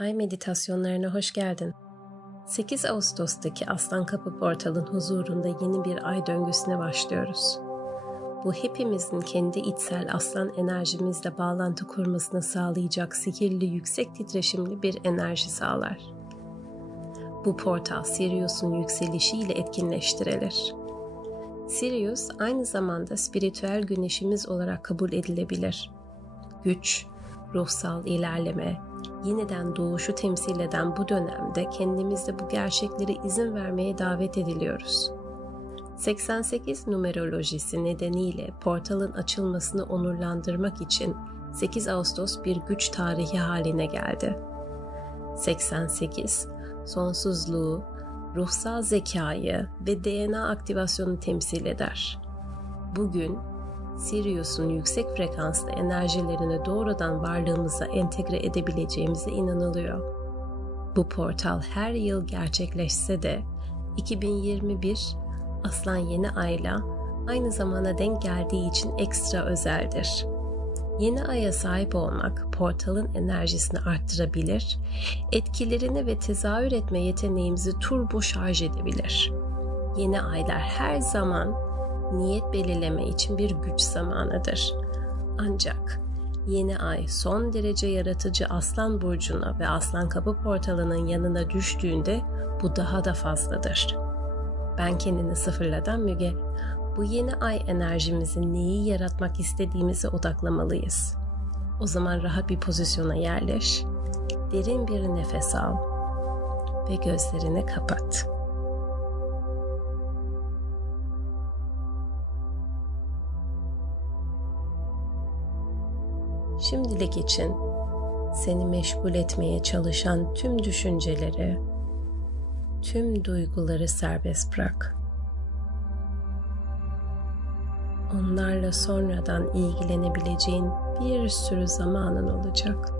Ay meditasyonlarına hoş geldin. 8 Ağustos'taki Aslan Kapı Portal'ın huzurunda yeni bir ay döngüsüne başlıyoruz. Bu hepimizin kendi içsel aslan enerjimizle bağlantı kurmasını sağlayacak sihirli, yüksek titreşimli bir enerji sağlar. Bu portal Sirius'un yükselişiyle etkinleştirilir. Sirius aynı zamanda spiritüel güneşimiz olarak kabul edilebilir. Güç, ruhsal ilerleme, yeniden doğuşu temsil eden bu dönemde kendimizde bu gerçekleri izin vermeye davet ediliyoruz. 88 numerolojisi nedeniyle portalın açılmasını onurlandırmak için 8 Ağustos bir güç tarihi haline geldi. 88 sonsuzluğu, ruhsal zekayı ve DNA aktivasyonu temsil eder. Bugün Sirius'un yüksek frekanslı enerjilerini doğrudan varlığımıza entegre edebileceğimize inanılıyor. Bu portal her yıl gerçekleşse de 2021 Aslan Yeni Ay'la aynı zamana denk geldiği için ekstra özeldir. Yeni aya sahip olmak portalın enerjisini arttırabilir, etkilerini ve tezahür etme yeteneğimizi turbo şarj edebilir. Yeni aylar her zaman niyet belirleme için bir güç zamanıdır. Ancak yeni ay son derece yaratıcı Aslan burcuna ve Aslan Kapı portalının yanına düştüğünde bu daha da fazladır. Ben kendini sıfırladan Müge. Bu yeni ay enerjimizi neyi yaratmak istediğimize odaklamalıyız. O zaman rahat bir pozisyona yerleş, derin bir nefes al ve gözlerini kapat. Şimdilik için seni meşgul etmeye çalışan tüm düşünceleri, tüm duyguları serbest bırak. Onlarla sonradan ilgilenebileceğin bir sürü zamanın olacak.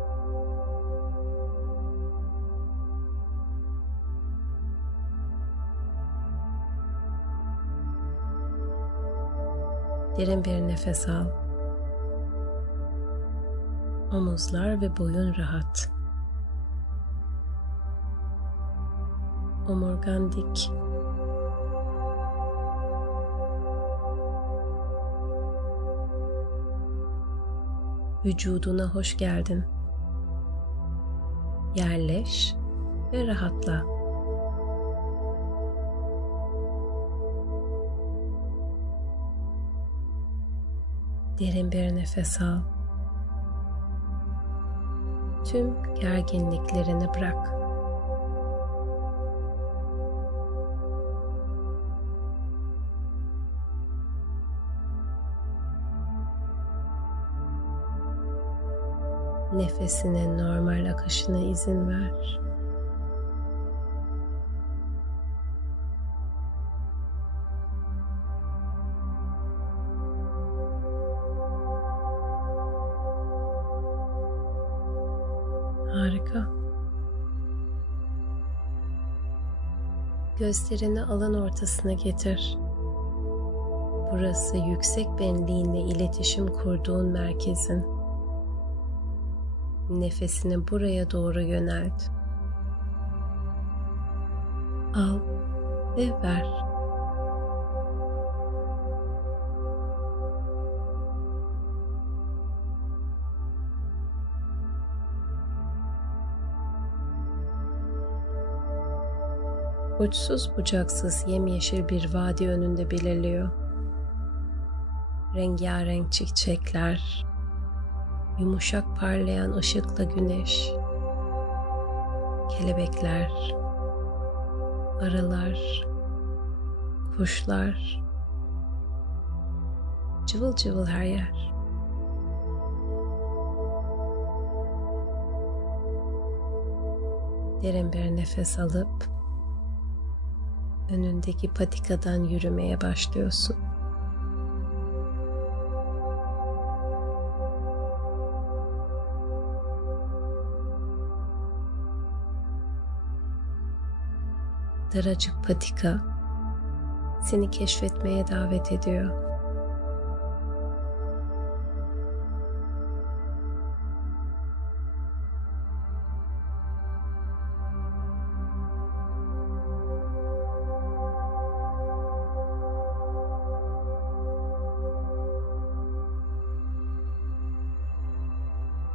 Derin bir nefes al. Omuzlar ve boyun rahat. Omurgan dik. Vücuduna hoş geldin. Yerleş ve rahatla. Derin bir nefes al tüm gerginliklerini bırak. Nefesinin normal akışına izin ver. Gözlerini alan ortasına getir. Burası yüksek benliğinle iletişim kurduğun merkezin. Nefesini buraya doğru yönelt. Al ve ver. Uçsuz bucaksız yemyeşil bir vadi önünde belirliyor. Rengarenk çiçekler, yumuşak parlayan ışıkla güneş, kelebekler, arılar, kuşlar, cıvıl cıvıl her yer. Derin bir nefes alıp önündeki patikadan yürümeye başlıyorsun. Daracık patika seni keşfetmeye davet ediyor.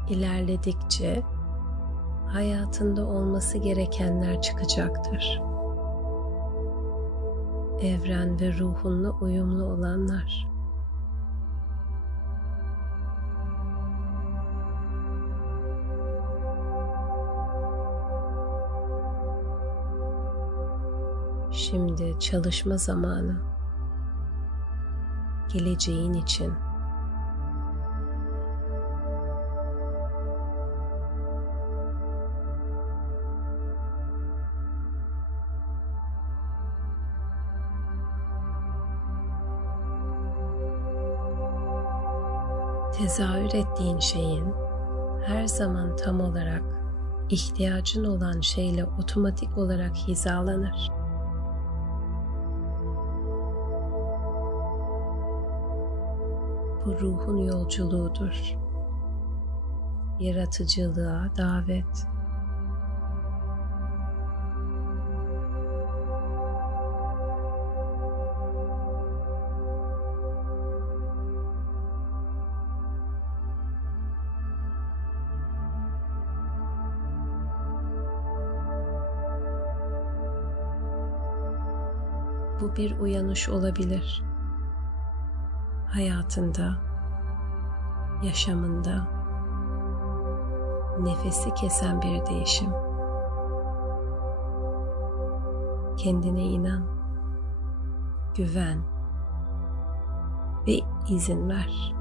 İlerledikçe hayatında olması gerekenler çıkacaktır. Evren ve ruhunla uyumlu olanlar. Şimdi çalışma zamanı. Geleceğin için. Tezahür ettiğin şeyin her zaman tam olarak ihtiyacın olan şeyle otomatik olarak hizalanır. Bu ruhun yolculuğudur. Yaratıcılığa davet. Bu bir uyanış olabilir. Hayatında, yaşamında nefesi kesen bir değişim. Kendine inan, güven ve izin ver.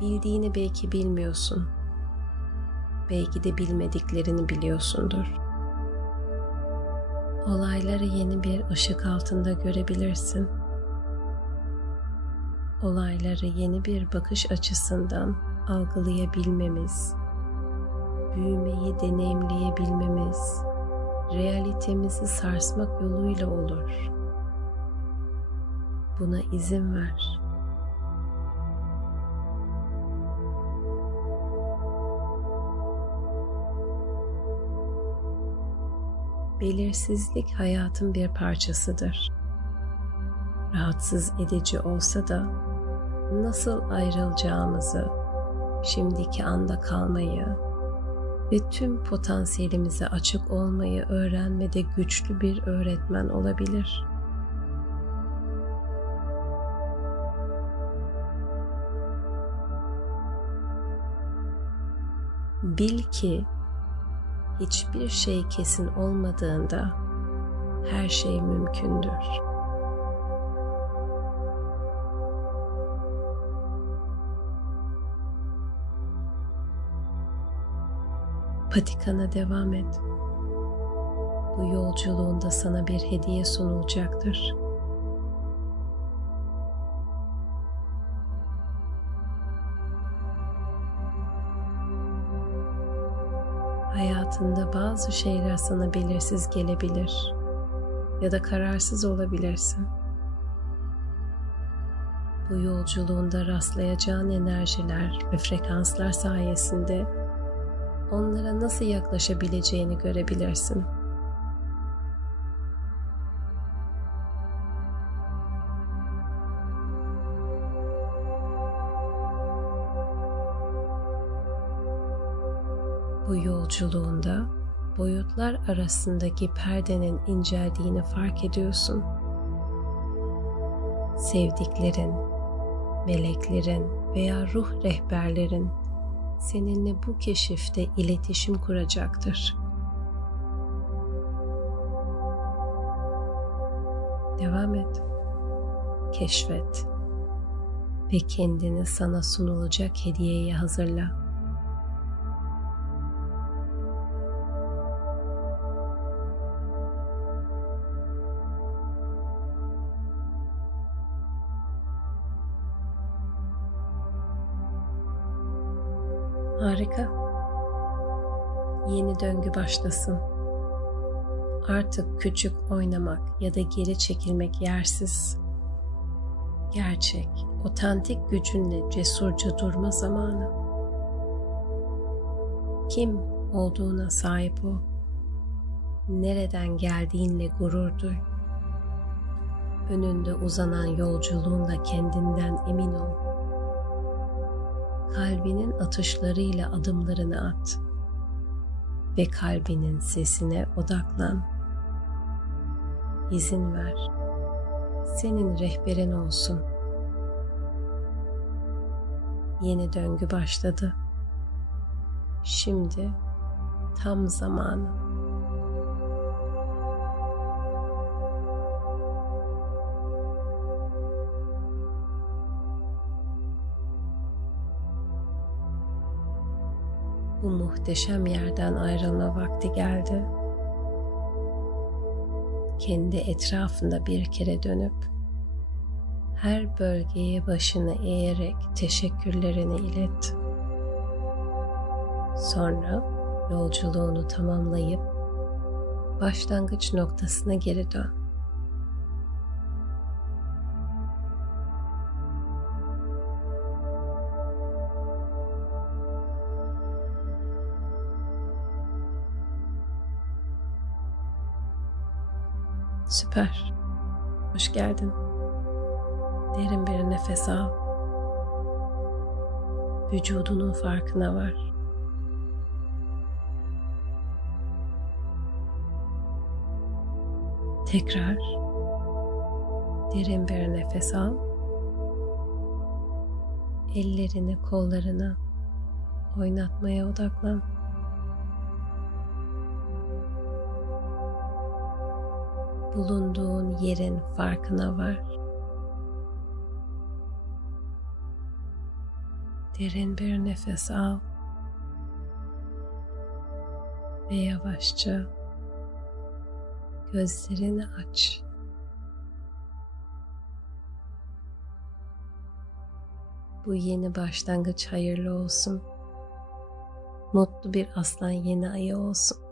Bildiğini belki bilmiyorsun. Belki de bilmediklerini biliyorsundur. Olayları yeni bir ışık altında görebilirsin. Olayları yeni bir bakış açısından algılayabilmemiz, büyümeyi deneyimleyebilmemiz, realitemizi sarsmak yoluyla olur. Buna izin ver. Belirsizlik hayatın bir parçasıdır. Rahatsız edici olsa da nasıl ayrılacağımızı, şimdiki anda kalmayı ve tüm potansiyelimize açık olmayı öğrenmede güçlü bir öğretmen olabilir. Bil ki hiçbir şey kesin olmadığında her şey mümkündür. Patikana devam et. Bu yolculuğunda sana bir hediye sunulacaktır. Hayatında bazı şeyler sana belirsiz gelebilir ya da kararsız olabilirsin. Bu yolculuğunda rastlayacağın enerjiler ve frekanslar sayesinde onlara nasıl yaklaşabileceğini görebilirsin. Bu yolculuğunda boyutlar arasındaki perdenin inceldiğini fark ediyorsun. Sevdiklerin, meleklerin veya ruh rehberlerin seninle bu keşifte iletişim kuracaktır. Devam et. Keşfet ve kendini sana sunulacak hediyeye hazırla. Harika. Yeni döngü başlasın. Artık küçük oynamak ya da geri çekilmek yersiz. Gerçek, otantik gücünle cesurca durma zamanı. Kim olduğuna sahip ol. Nereden geldiğinle gurur duy. Önünde uzanan yolculuğunda kendinden emin ol. Kalbinin atışlarıyla adımlarını at ve kalbinin sesine odaklan. İzin ver. Senin rehberin olsun. Yeni döngü başladı. Şimdi tam zamanı. Muhteşem yerden ayrılma vakti geldi. Kendi etrafında bir kere dönüp her bölgeye başını eğerek teşekkürlerini ilet. Sonra yolculuğunu tamamlayıp başlangıç noktasına geri dön. Süper. Hoş geldin. Derin bir nefes al. Vücudunun farkına var. Tekrar derin bir nefes al. Ellerini, kollarını oynatmaya odaklan. Bulunduğun yerin farkına var. Derin bir nefes al ve yavaşça gözlerini aç. Bu yeni başlangıç hayırlı olsun. Mutlu bir aslan yeni ayı olsun.